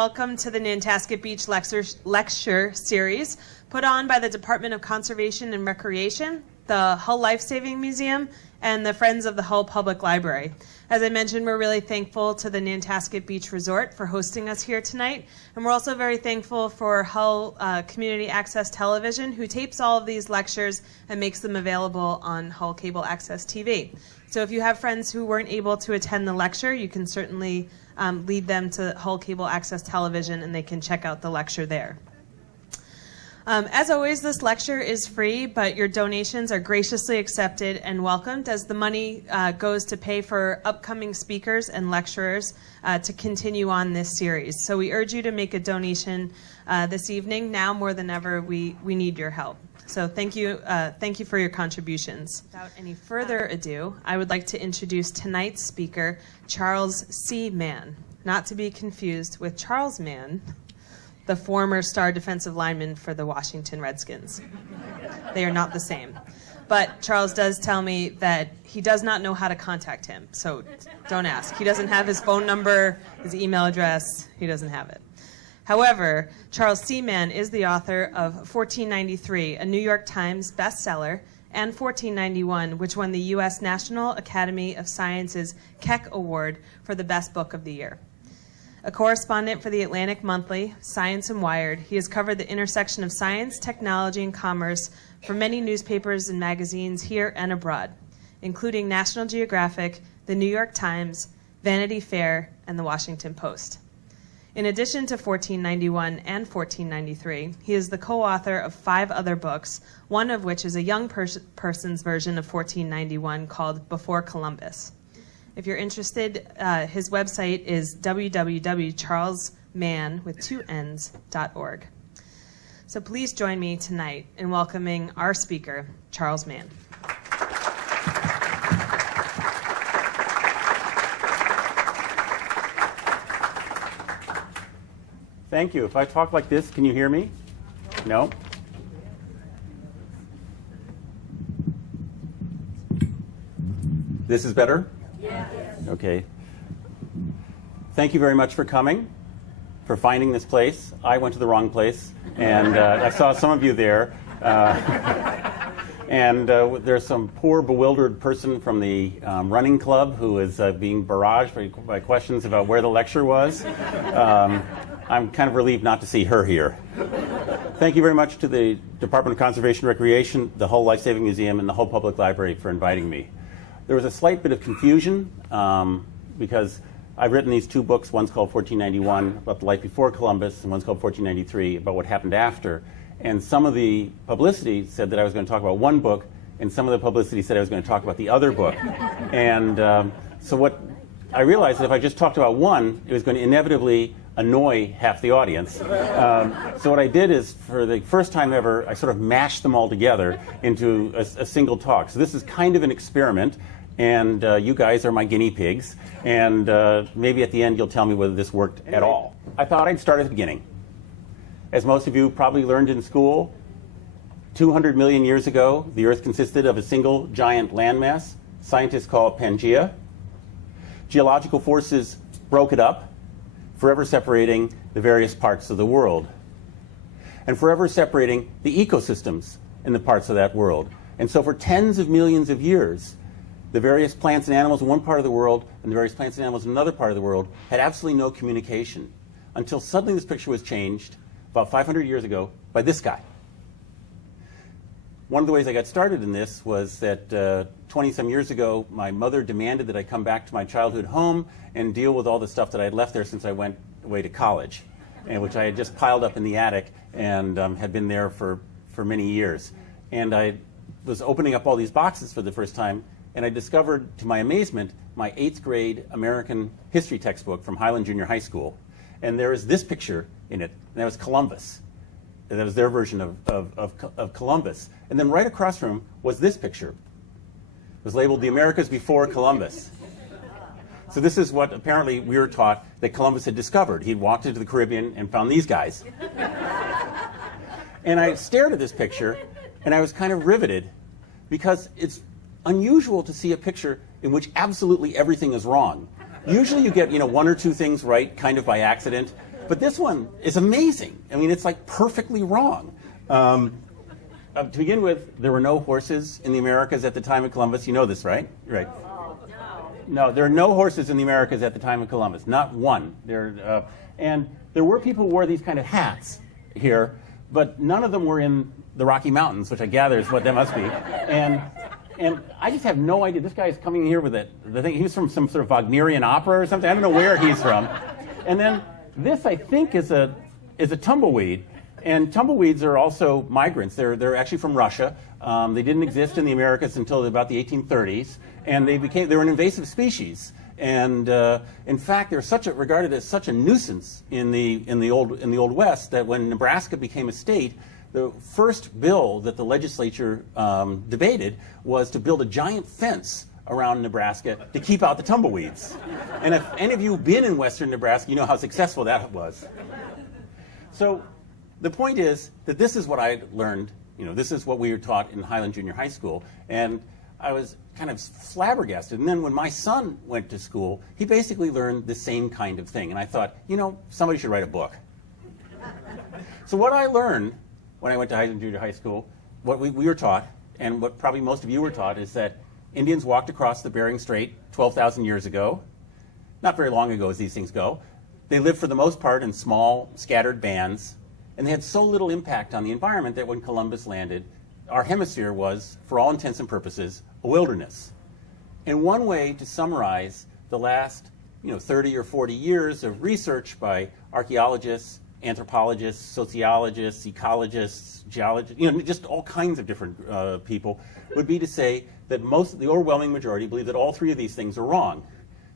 welcome to the Nantasket Beach Lecture Series, put on by the Department of Conservation and Recreation, the Hull Lifesaving Museum, and the Friends of the Hull Public Library. As I mentioned, we're really thankful to the Nantasket Beach Resort for hosting us here tonight, and we're also very thankful for Hull Community Access Television, who tapes all of these lectures and makes them available on Hull Cable Access TV. So if you have friends who weren't able to attend the lecture, you can certainly lead them to Hull Cable Access Television, and they can check out the lecture there. As always, this lecture is free, but your donations are graciously accepted and welcomed, as the money goes to pay for upcoming speakers and lecturers to continue on this series. So we urge you to make a donation this evening. Now more than ever, we need your help. So thank you for your contributions. Without any further ado, I would like to introduce tonight's speaker, Charles C. Mann, not to be confused with Charles Mann, the former star defensive lineman for the Washington Redskins. They are not the same. But Charles does tell me that he does not know how to contact him, so don't ask. He doesn't have his phone number, his email address, he doesn't have it. However, Charles C. Mann is the author of 1493, a New York Times bestseller, and 1491, which won the U.S. National Academy of Sciences Keck Award for the best book of the year. A correspondent for the Atlantic Monthly, Science and Wired, he has covered the intersection of science, technology, and commerce for many newspapers and magazines here and abroad, including National Geographic, the New York Times, Vanity Fair, and the Washington Post. In addition to 1491 and 1493, he is the co-author of 5 other books, one of which is a young person's version of 1491 called Before Columbus. If you're interested, his website is www.charlesmann.org. So please join me tonight in welcoming our speaker, Charles Mann. Thank you. If I talk like this, can you hear me? No? This is better? Yes. Okay. Thank you very much for coming, for finding this place. I went to the wrong place, and I saw some of you there. And there's some poor, bewildered person from the running club who is being barraged by questions about where the lecture was. I'm kind of relieved not to see her here. Thank you very much to the Department of Conservation and Recreation, the Hull Lifesaving Museum, and the Hull Public Library for inviting me. There was a slight bit of confusion because I've written these 2 books. One's called 1491, about the life before Columbus, and one's called 1493, about what happened after. And some of the publicity said that I was going to talk about one book, and some of the publicity said I was going to talk about the other book. And so what I realized that if I just talked about one, it was going to inevitably annoy half the audience. So what I did is, for the first time ever, I sort of mashed them all together into a single talk. So this is kind of an experiment, and you guys are my guinea pigs, and maybe at the end you'll tell me whether this worked at all. I thought I'd start at the beginning. As most of you probably learned in school, 200 million years ago, the Earth consisted of a single giant landmass. Scientists call it Pangaea. Geological forces broke it up, forever separating the various parts of the world, and forever separating the ecosystems in the parts of that world. And so for tens of millions of years, the various plants and animals in one part of the world and the various plants and animals in another part of the world had absolutely no communication, until suddenly this picture was changed about 500 years ago by this guy. One of the ways I got started in this was that 20-some years ago, my mother demanded that I come back to my childhood home and deal with all the stuff that I had left there since I went away to college, and which I had just piled up in the attic and had been there for many years. And I was opening up all these boxes for the first time, and I discovered, to my amazement, my 8th grade American history textbook from Highland Junior High School. And there is this picture in it, and that was Columbus. That was their version of Columbus. And then right across from him was this picture. It was labeled The Americas Before Columbus. So this is what apparently we were taught that Columbus had discovered. He'd walked into the Caribbean and found these guys. And I stared at this picture, and I was kind of riveted, because it's unusual to see a picture in which absolutely everything is wrong. Usually you get, 1 or 2 things right, kind of by accident. But this one is amazing. I mean, it's like perfectly wrong. To begin with, there were no horses in the Americas at the time of Columbus. You know this, right? Right. No, there are no horses in the Americas at the time of Columbus. Not one. And there were people who wore these kind of hats here, but none of them were in the Rocky Mountains, which I gather is what that must be. And I just have no idea. This guy is coming here with the thing. He was from some sort of Wagnerian opera or something. I don't know where he's from. And then this, I think, is a tumbleweed. And tumbleweeds are also migrants. They're actually from Russia. They didn't exist in the Americas until about the 1830s, and they were an invasive species. And in fact, they're regarded as such a nuisance in the old West that when Nebraska became a state, the first bill that the legislature debated was to build a giant fence around Nebraska to keep out the tumbleweeds. And if any of you have been in western Nebraska, you know how successful that was. So the point is that this is what I learned. This is what we were taught in Highland Junior High School. And I was kind of flabbergasted. And then when my son went to school, he basically learned the same kind of thing. And I thought, somebody should write a book. So what I learned when I went to Highland Junior High School, what we were taught, and what probably most of you were taught, is that Indians walked across the Bering Strait 12,000 years ago. Not very long ago as these things go. They lived for the most part in small, scattered bands. And they had so little impact on the environment that when Columbus landed, our hemisphere was, for all intents and purposes, a wilderness. And one way to summarize the last 30 or 40 years of research by archaeologists, anthropologists, sociologists, ecologists, geologists, just all kinds of different people, would be to say that the overwhelming majority believe that all three of these things are wrong.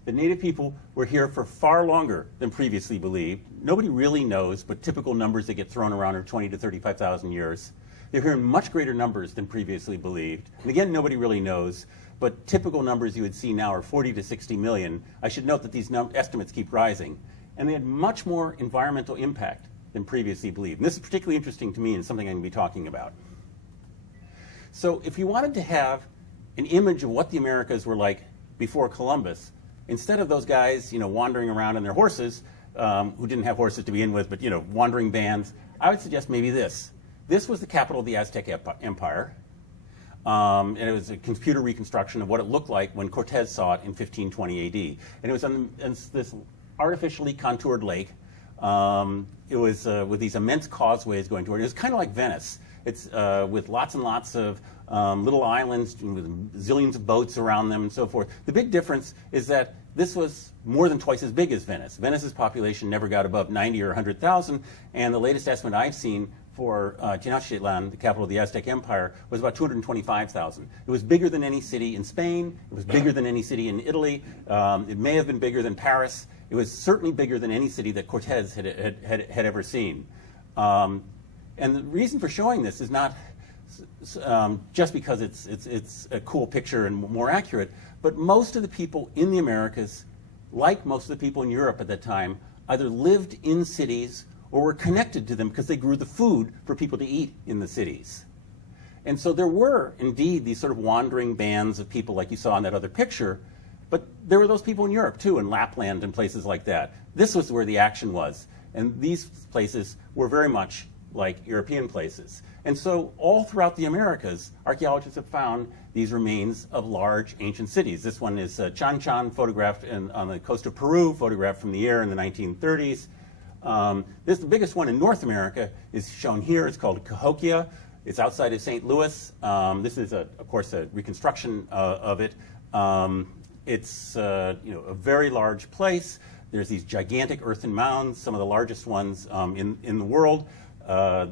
The native people were here for far longer than previously believed. Nobody really knows, but typical numbers that get thrown around are 20 to 35,000 years. They're here in much greater numbers than previously believed. And again, nobody really knows, but typical numbers you would see now are 40 to 60 million. I should note that these estimates keep rising. And they had much more environmental impact than previously believed. And this is particularly interesting to me and something I'm going to be talking about. So if you wanted to have an image of what the Americas were like before Columbus, instead of those guys, wandering around on their horses, who didn't have horses to begin with, but, wandering bands, I would suggest maybe this. This was the capital of the Aztec Empire, and it was a computer reconstruction of what it looked like when Cortez saw it in 1520 AD. And it was on this artificially contoured lake. It was with these immense causeways going toward it. It was kind of like Venice. It's with lots and lots of little islands with zillions of boats around them and so forth. The big difference is that this was more than twice as big as Venice. Venice's population never got above 90 or 100,000, and the latest estimate I've seen for Tenochtitlan, the capital of the Aztec Empire, was about 225,000. It was bigger than any city in Spain. It was bigger than any city in Italy. It may have been bigger than Paris. It was certainly bigger than any city that Cortez had ever seen. And the reason for showing this is not just because it's a cool picture and more accurate, but most of the people in the Americas, like most of the people in Europe at that time, either lived in cities or were connected to them because they grew the food for people to eat in the cities. And so there were indeed these sort of wandering bands of people like you saw in that other picture, but there were those people in Europe too, in Lapland and places like that. This was where the action was. And these places were very much like European places. And so all throughout the Americas, archaeologists have found these remains of large ancient cities. This one is Chan Chan, photographed on the coast of Peru, photographed from the air in the 1930s. The biggest one in North America is shown here. It's called Cahokia. It's outside of St. Louis. This is, of course, a reconstruction of it. It's a very large place. There's these gigantic earthen mounds, some of the largest ones in the world.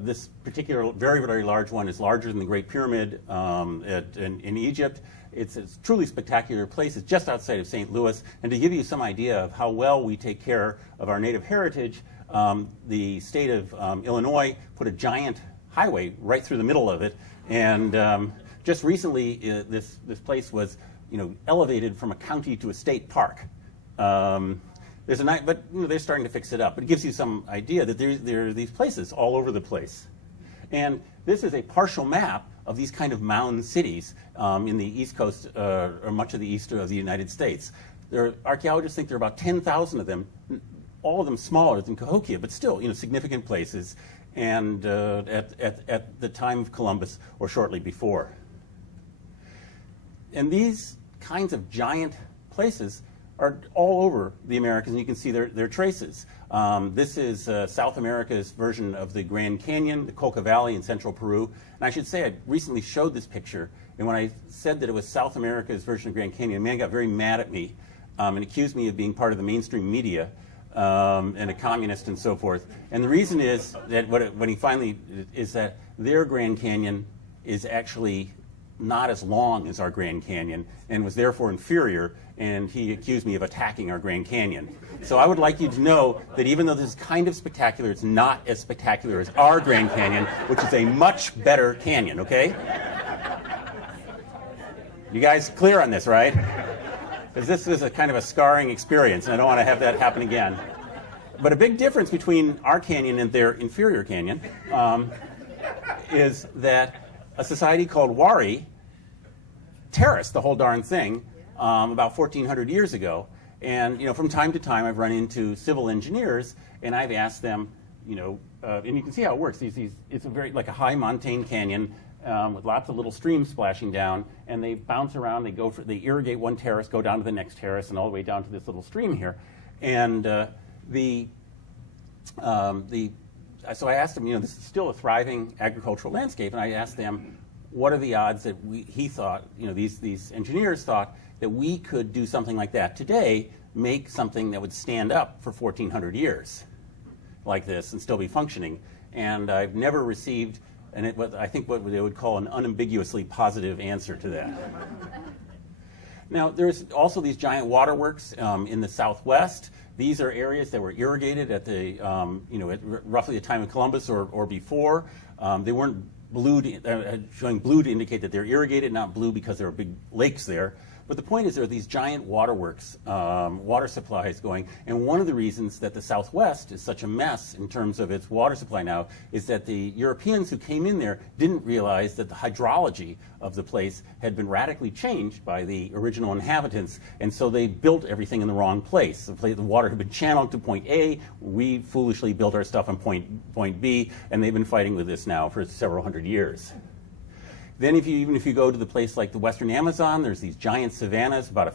This particular very, very large one is larger than the Great Pyramid in Egypt. It's a truly spectacular place. It's just outside of St. Louis. And to give you some idea of how well we take care of our native heritage, the state of Illinois put a giant highway right through the middle of it. And just recently, this place was elevated from a county to a state park. But they're starting to fix it up. But it gives you some idea that there are these places all over the place. And this is a partial map of these kind of mound cities in the east coast, or much of the east of the United States. Archaeologists think there are about 10,000 of them. all of them smaller than Cahokia, but still, significant places, and at the time of Columbus or shortly before. And these kinds of giant places are all over the Americas, and you can see their traces. This is South America's version of the Grand Canyon, the Colca Valley in central Peru. And I should say I recently showed this picture, and when I said that it was South America's version of Grand Canyon, a man got very mad at me and accused me of being part of the mainstream media and a communist and so forth. And the reason is that when he finally is that their Grand Canyon is actually not as long as our Grand Canyon and was therefore inferior, and he accused me of attacking our Grand Canyon. So I would like you to know that even though this is kind of spectacular, it's not as spectacular as our Grand Canyon, which is a much better canyon, okay? You guys clear on this, right? Because this is a kind of a scarring experience, and I don't want to have that happen again. But a big difference between our canyon and their inferior canyon is that a society called Wari terraced the whole darn thing about 1,400 years ago. And from time to time, I've run into civil engineers, and I've asked them, and you can see how it works. It's a very like a high montane canyon with lots of little streams splashing down, and they bounce around. They irrigate one terrace, go down to the next terrace, and all the way down to this little stream here. And so I asked them, this is still a thriving agricultural landscape, and I asked them, what are the odds that he thought, these engineers thought that we could do something like that today, make something that would stand up for 1,400 years like this and still be functioning. And I've never received, I think what they would call an unambiguously positive answer to that. Now, there's also these giant waterworks in the Southwest. These are areas that were irrigated at the, at roughly the time of Columbus or before. They weren't showing blue to indicate that they're irrigated, not blue because there are big lakes there. But the point is there are these giant waterworks, water supplies going, and one of the reasons that the Southwest is such a mess in terms of its water supply now is that the Europeans who came in there didn't realize that the hydrology of the place had been radically changed by the original inhabitants, and so they built everything in the wrong place. The water had been channeled to point A, we foolishly built our stuff on point B, and they've been fighting with this now for several hundred years. Then even if you go to the place like the western Amazon, there's these giant savannas, about a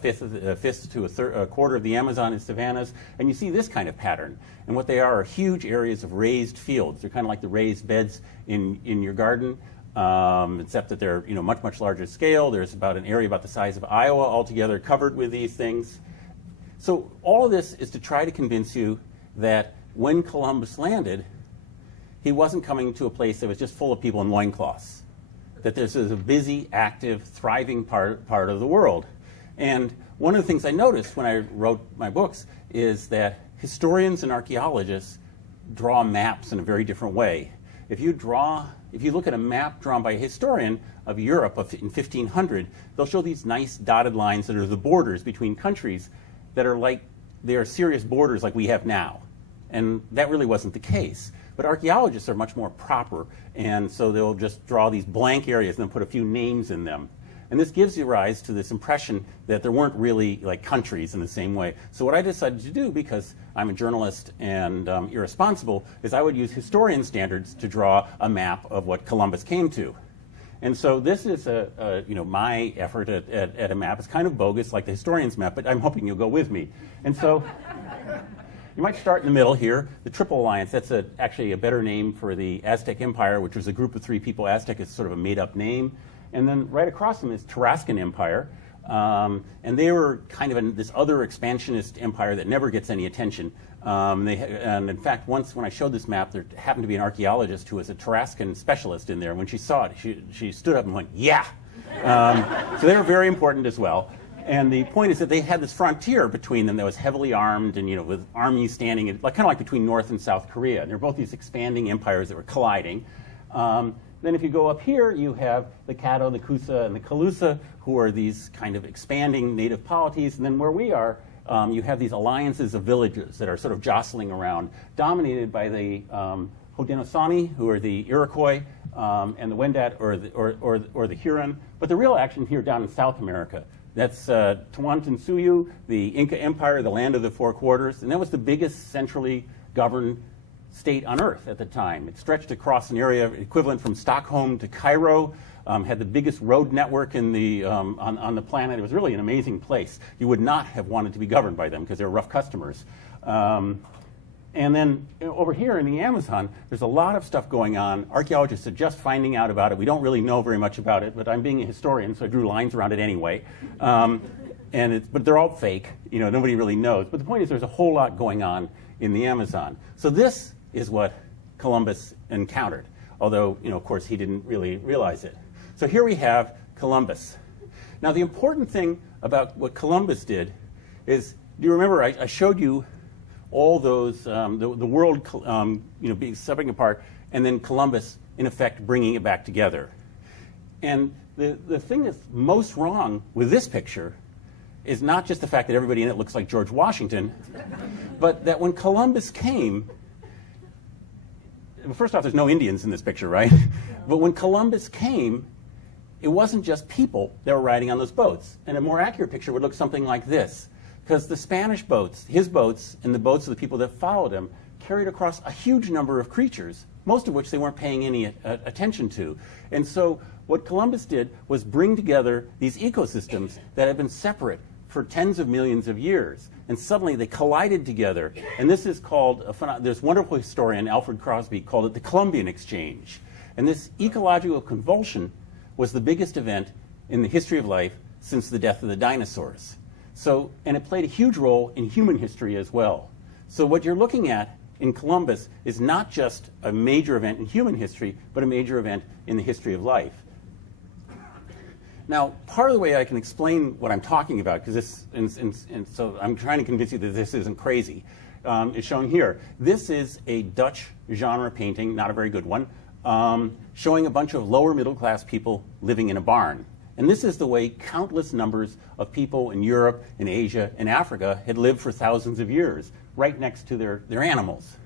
fifth to a quarter of the Amazon is savannas, and you see this kind of pattern. And what they are huge areas of raised fields. They're kind of like the raised beds in your garden, except that they're much, much larger scale. There's about an area about the size of Iowa altogether covered with these things. So all of this is to try to convince you that when Columbus landed, he wasn't coming to a place that was just full of people in loincloths. That this is a busy, active, thriving part of the world. And one of the things I noticed when I wrote my books is that historians and archaeologists draw maps in a very different way. If you look at a map drawn by a historian of Europe in 1500, they'll show these nice dotted lines that are the borders between countries that are like, they are serious borders like we have now. And that really wasn't the case. But archaeologists are much more proper, and so they'll just draw these blank areas and then put a few names in them. And this gives you rise to this impression that there weren't really like countries in the same way. So what I decided to do, because I'm a journalist and irresponsible, is I would use historian standards to draw a map of what Columbus came to. And so this is my effort at a map. It's kind of bogus, like the historian's map, but I'm hoping you'll go with me. And so you might start in the middle here, the Triple Alliance. That's actually a better name for the Aztec Empire, which was a group of 3 people. Aztec is sort of a made-up name. And then right across them is Tarascan Empire. And they were kind of this other expansionist empire that never gets any attention. And in fact, once when I showed this map, there happened to be an archaeologist who was a Tarascan specialist in there. When she saw it, she stood up and went, yeah! So they were very important as well. And the point is that they had this frontier between them that was heavily armed and, with armies standing, kind of like between North and South Korea. And they're both these expanding empires that were colliding. Then if you go up here, you have the Caddo, the Kusa, and the Calusa, who are these kind of expanding native polities. And then where we are, you have these alliances of villages that are sort of jostling around, dominated by the Haudenosaunee, who are the Iroquois, and the Wendat, or the Huron. But the real action here down in South America, That's Tawantinsuyu, the Inca Empire, the land of the four quarters, and that was the biggest centrally governed state on Earth at the time. It stretched across an area equivalent from Stockholm to Cairo, had the biggest road network in the, on the planet. It was really an amazing place. You would not have wanted to be governed by them because they were rough customers. And then over here in the Amazon, there's a lot of stuff going on. Archaeologists are just finding out about it. We don't really know very much about it, but I'm being a historian, so I drew lines around it anyway. But they're all fake. You know, nobody really knows. But the point is there's a whole lot going on in the Amazon. So this is what Columbus encountered, although, you know, of course, he didn't really realize it. So here we have Columbus. Now, the important thing about what Columbus did is, do you remember I showed you all those, the world you know, being separating apart, and then Columbus, in effect, bringing it back together. And the thing that's most wrong with this picture is not just the fact that everybody in it looks like George Washington, but that when Columbus came, well, first off, there's no Indians in this picture, right? But when Columbus came, it wasn't just people that were riding on those boats. And a more accurate picture would look something like this. Because the Spanish boats, his boats, and the boats of the people that followed him, carried across a huge number of creatures, most of which they weren't paying any attention to. And so what Columbus did was bring together these ecosystems that had been separate for tens of millions of years. And suddenly they collided together. And this is called, there's a wonderful historian, Alfred Crosby, called it the Columbian Exchange. And this ecological convulsion was the biggest event in the history of life since the death of the dinosaurs. So, and it played a huge role in human history as well. So what you're looking at in Columbus is not just a major event in human history, but a major event in the history of life. Now, part of the way I can explain what I'm talking about, because this, and so I'm trying to convince you that this isn't crazy, is shown here. This is a Dutch genre painting, not a very good one, showing a bunch of lower middle class people living in a barn. And this is the way countless numbers of people in Europe, in Asia, and Africa had lived for thousands of years, right next to their animals.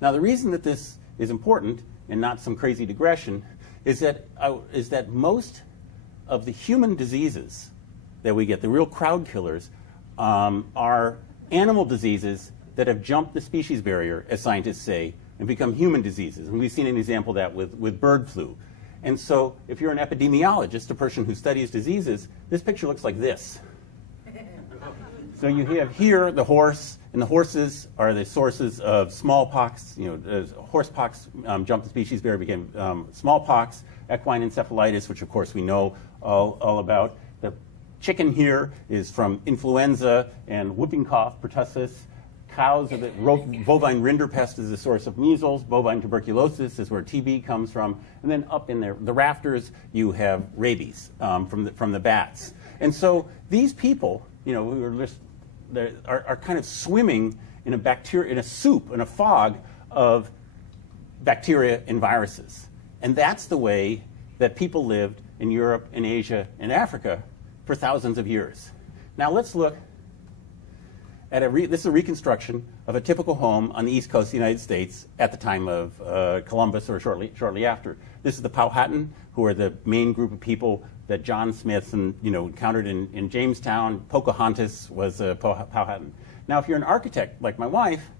Now, the reason that this is important, and not some crazy digression, is that most of the human diseases that we get, the real crowd killers, are animal diseases that have jumped the species barrier, as scientists say, and become human diseases. And we've seen an example of that with bird flu. And so if you're an epidemiologist, a person who studies diseases, this picture looks like this. So you have here the horse, and the horses are the sources of smallpox. You know, horsepox jumped the species barrier, became smallpox, equine encephalitis, which of course we know all about. The chicken here is from influenza and whooping cough, pertussis. Cows, bovine rinderpest is the source of measles. Bovine tuberculosis is where TB comes from. And then up in there, the rafters, you have rabies from the bats. And so these people, you know, who are just are kind of swimming in a soup, in a fog of bacteria and viruses. And that's the way that people lived in Europe and Asia and Africa for thousands of years. Now let's look at this is a reconstruction of a typical home on the east coast of the United States at the time of Columbus or shortly after. This is the Powhatan, who are the main group of people that John Smith encountered in Jamestown. Pocahontas was a Powhatan. Now, if you're an architect like my wife,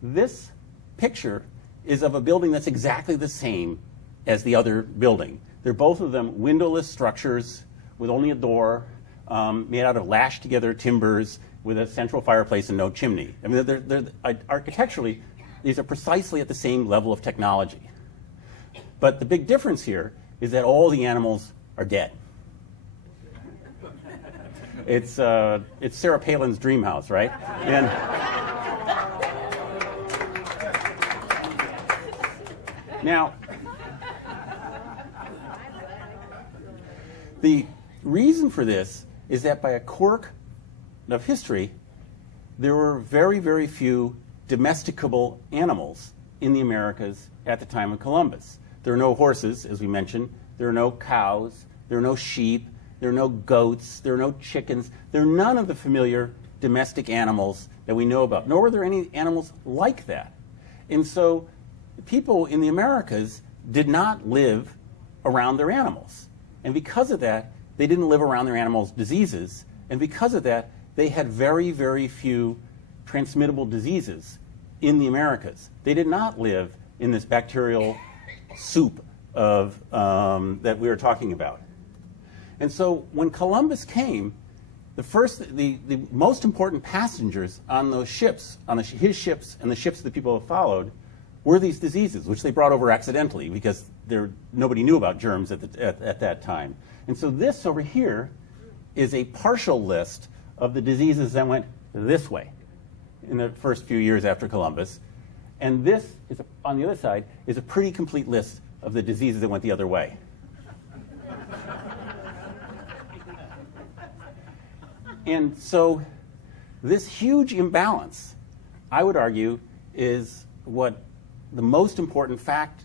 this picture is of a building that's exactly the same as the other building. They're both of them windowless structures with only a door, made out of lashed together timbers, with a central fireplace and no chimney. I mean, architecturally, these are precisely at the same level of technology. But the big difference here is that all the animals are dead. It's Sarah Palin's dream house, right? And now, the reason for this is that by a quirk of history, there were very, very few domesticable animals in the Americas at the time of Columbus. There are no horses, as we mentioned. There are no cows. There are no sheep. There are no goats. There are no chickens. There are none of the familiar domestic animals that we know about, nor were there any animals like that. And so people in the Americas did not live around their animals. And because of that, they didn't live around their animals' diseases. And because of that, they had very, very few transmittable diseases in the Americas. They did not live in this bacterial soup of, that we were talking about. And so when Columbus came, the most important passengers on those ships, his ships and the ships that people have followed, were these diseases, which they brought over accidentally because nobody knew about germs at that time. And so this over here is a partial list of the diseases that went this way in the first few years after Columbus. And this, on the other side, is a pretty complete list of the diseases that went the other way. And so this huge imbalance, I would argue, is what the most important fact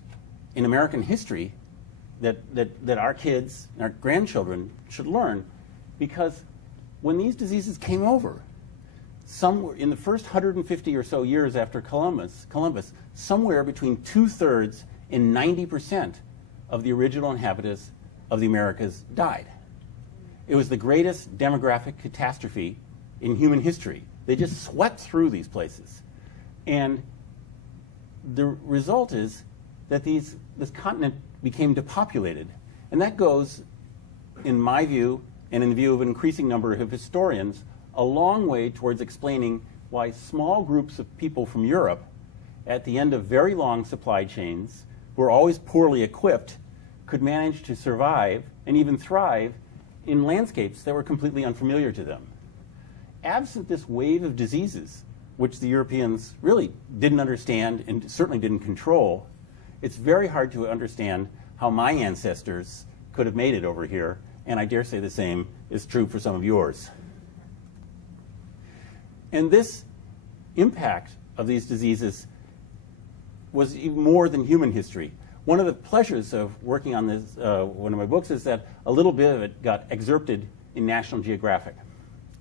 in American history that our kids and our grandchildren should learn, because when these diseases came over, in the first 150 or so years after Columbus, somewhere between 2/3 and 90% of the original inhabitants of the Americas died. It was the greatest demographic catastrophe in human history. They just swept through these places. And the result is that this continent became depopulated. And that goes, in my view, and in the view of an increasing number of historians, a long way towards explaining why small groups of people from Europe, at the end of very long supply chains, who were always poorly equipped, could manage to survive and even thrive in landscapes that were completely unfamiliar to them. Absent this wave of diseases, which the Europeans really didn't understand and certainly didn't control, it's very hard to understand how my ancestors could have made it over here, and I dare say the same is true for some of yours. And this impact of these diseases was even more than human history. One of the pleasures of working on this, one of my books, is that a little bit of it got excerpted in National Geographic.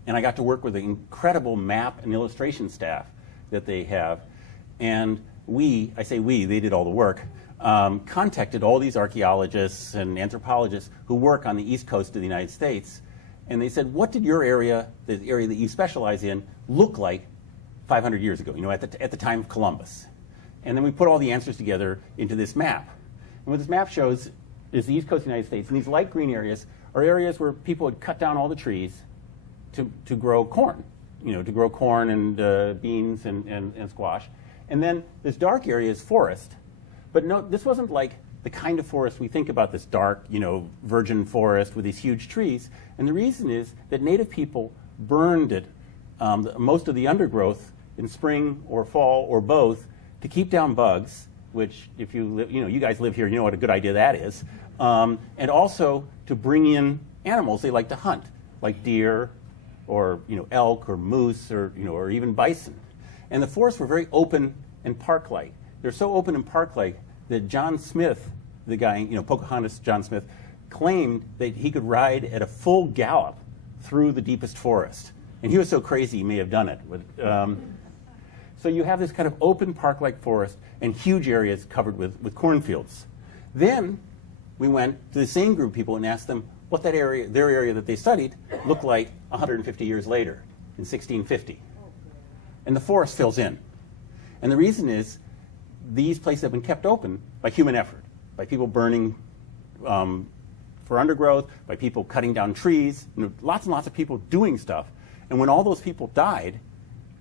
And I got to work with an incredible map and illustration staff that they have. And I say we, they did all the work, contacted all these archaeologists and anthropologists who work on the east coast of the United States. And they said, what did your area, the area that you specialize in, look like 500 years ago, at the time of Columbus? And then we put all the answers together into this map. And what this map shows is the east coast of the United States. And these light green areas are areas where people had cut down all the trees to grow corn, to grow corn and beans and squash. And then this dark area is forest. But no, this wasn't like the kind of forest we think about, this dark, virgin forest with these huge trees. And the reason is that native people burned it, most of the undergrowth in spring or fall or both, to keep down bugs, which if you live, you guys live here, you know what a good idea that is, and also to bring in animals they like to hunt, like deer or elk or moose or even bison. And the forests were very open and park-like. They're so open and park-like that John Smith, the guy, Pocahontas John Smith, claimed that he could ride at a full gallop through the deepest forest. And he was so crazy he may have done it. So you have this kind of open park-like forest and huge areas covered with cornfields. Then we went to the same group of people and asked them what their area that they studied, looked like 150 years later, in 1650. And the forest fills in. And the reason is these places have been kept open by human effort, by people burning for undergrowth, by people cutting down trees, lots and lots of people doing stuff. And when all those people died,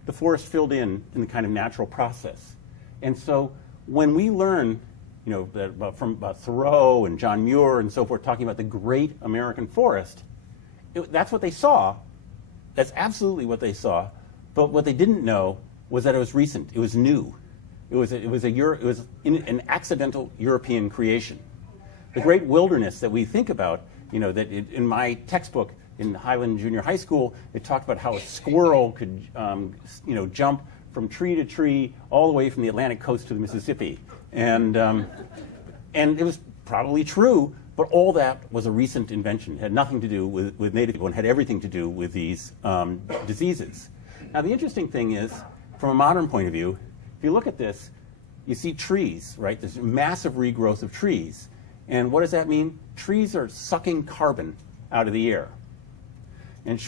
the forest filled in the kind of natural process. And so when we learn, from Thoreau and John Muir and so forth, talking about the great American forest, that's what they saw. That's absolutely what they saw. But what they didn't know was that it was recent. It was new. It was an accidental European creation. The great wilderness that we think about, that in my textbook in Highland Junior High School, it talked about how a squirrel could, jump from tree to tree all the way from the Atlantic coast to the Mississippi, and it was probably true. But all that was a recent invention. It had nothing to do with native people and had everything to do with these diseases. Now, the interesting thing is, from a modern point of view, if you look at this, you see trees, right? There's massive regrowth of trees. And what does that mean? Trees are sucking carbon out of the air. And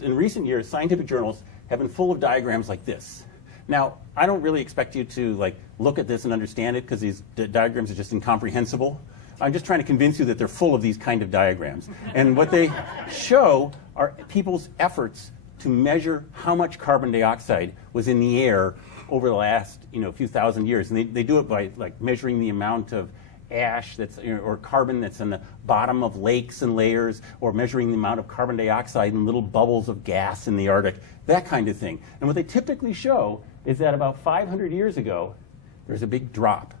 in recent years, scientific journals have been full of diagrams like this. Now, I don't really expect you to look at this and understand it, because these diagrams are just incomprehensible. I'm just trying to convince you that they're full of these kind of diagrams. And what they show are people's efforts to measure how much carbon dioxide was in the air over the last few thousand years. And they do it by measuring the amount of ash that's or carbon that's in the bottom of lakes and layers, or measuring the amount of carbon dioxide in little bubbles of gas in the Arctic, that kind of thing. And what they typically show is that about 500 years ago, there's a big drop.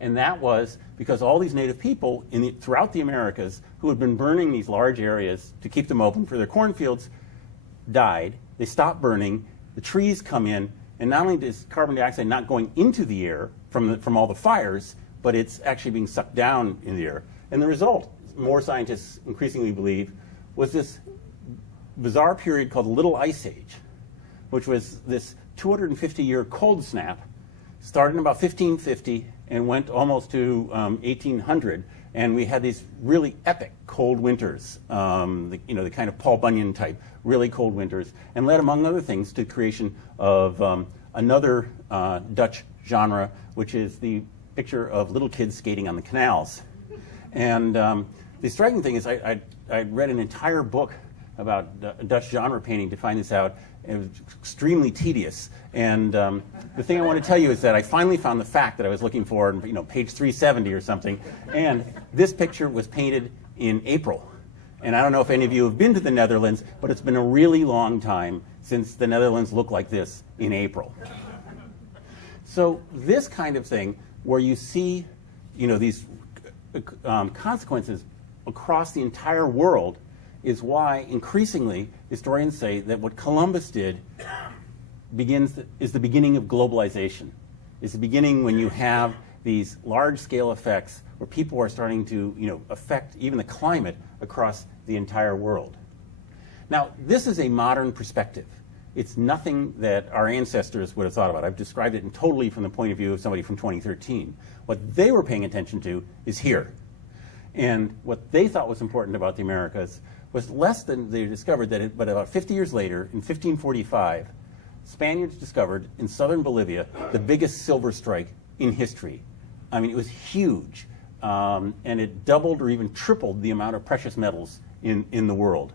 And that was because all these native people throughout the Americas who had been burning these large areas to keep them open for their cornfields died. They stopped burning. The trees come in, and not only is carbon dioxide not going into the air from all the fires, but it's actually being sucked down in the air. And the result, more scientists increasingly believe, was this bizarre period called the Little Ice Age, which was this 250-year cold snap, started in about 1550 and went almost to 1800. And we had these really epic cold winters, the kind of Paul Bunyan type, really cold winters, and led, among other things, to the creation of another Dutch genre, which is the picture of little kids skating on the canals. And the striking thing is I read an entire book about Dutch genre painting to find this out. It was extremely tedious. And the thing I want to tell you is that I finally found the fact that I was looking for, page 370 or something. And this picture was painted in April. And I don't know if any of you have been to the Netherlands, but it's been a really long time since the Netherlands looked like this in April. So this kind of thing, where you see these consequences across the entire world, is why increasingly historians say that what Columbus did is the beginning of globalization. It's the beginning when you have these large-scale effects where people are starting to affect even the climate across the entire world. Now, this is a modern perspective. It's nothing that our ancestors would have thought about. I've described it totally from the point of view of somebody from 2013. What they were paying attention to is here. And what they thought was important about the Americas was less than they discovered but about 50 years later, in 1545, Spaniards discovered in southern Bolivia the biggest silver strike in history. I mean, it was huge. And it doubled or even tripled the amount of precious metals in the world.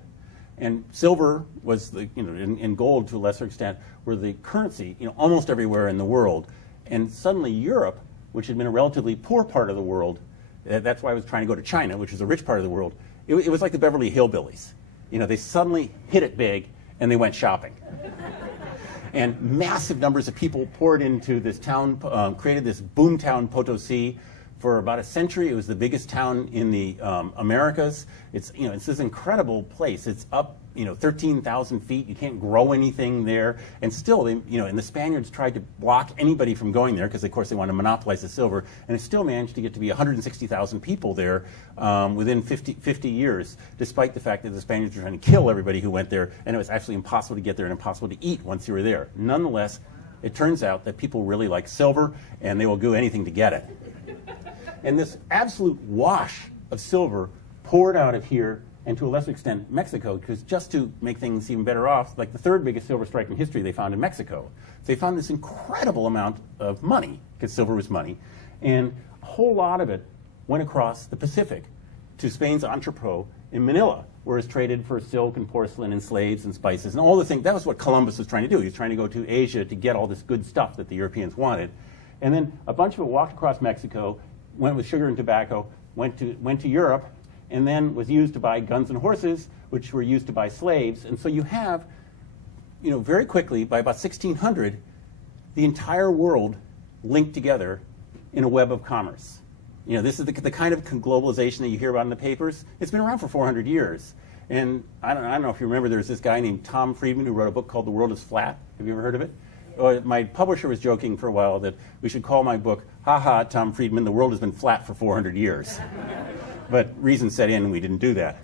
And silver was, and gold to a lesser extent, were the currency, almost everywhere in the world. And suddenly Europe, which had been a relatively poor part of the world, that's why I was trying to go to China, which is a rich part of the world, it was like the Beverly Hillbillies. They suddenly hit it big, and they went shopping. And massive numbers of people poured into this town, created this boom town, Potosi. For about a century, it was the biggest town in the Americas. It's this incredible place. It's up 13,000 feet. You can't grow anything there, and still, and the Spaniards tried to block anybody from going there because, of course, they wanted to monopolize the silver, and it still managed to get to be 160,000 people there within 50 years, despite the fact that the Spaniards were trying to kill everybody who went there, and it was actually impossible to get there and impossible to eat once you were there. Nonetheless, it turns out that people really like silver, and they will do anything to get it. And this absolute wash of silver poured out of here, and to a lesser extent, Mexico, because just to make things even better off, the third biggest silver strike in history they found in Mexico. So they found this incredible amount of money, because silver was money, and a whole lot of it went across the Pacific to Spain's entrepot in Manila, where it's traded for silk and porcelain and slaves and spices and all the things. That was what Columbus was trying to do. He was trying to go to Asia to get all this good stuff that the Europeans wanted. And then a bunch of it walked across Mexico, went with sugar and tobacco, went to Europe, and then was used to buy guns and horses, which were used to buy slaves. And so you have, very quickly, by about 1600, the entire world linked together in a web of commerce. This is the kind of globalization that you hear about in the papers. It's been around for 400 years. And I don't know if you remember, there's this guy named Tom Friedman who wrote a book called The World is Flat. Have you ever heard of it? My publisher was joking for a while that we should call my book, "Ha ha, Tom Friedman, the world has been flat for 400 years. But reason set in and we didn't do that.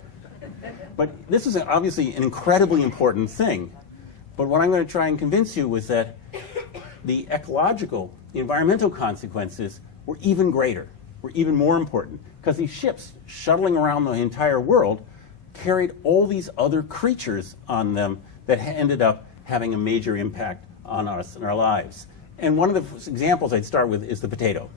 But this is obviously an incredibly important thing. But what I'm going to try and convince you was that the ecological, the environmental consequences were even greater, were even more important. Because these ships shuttling around the entire world carried all these other creatures on them that ended up having a major impact on us and our lives. And one of the examples I'd start with is the potato.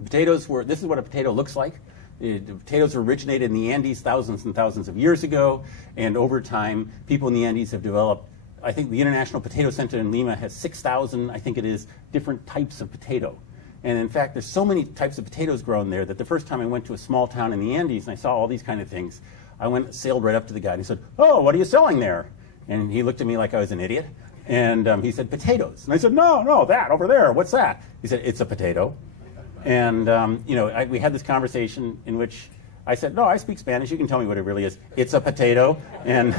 This is what a potato looks like. The potatoes originated in the Andes thousands and thousands of years ago, and over time, people in the Andes have developed, I think the International Potato Center in Lima has 6,000, I think it is, different types of potato. And in fact, there's so many types of potatoes grown there that the first time I went to a small town in the Andes and I saw all these kind of things, I sailed right up to the guy and he said, "Oh, what are you selling there?" And he looked at me like I was an idiot. And he said, "Potatoes." And I said, no, that over there, what's that?" He said, "It's a potato." And we had this conversation in which I said, "No, I speak Spanish. You can tell me what it really is. It's a potato." And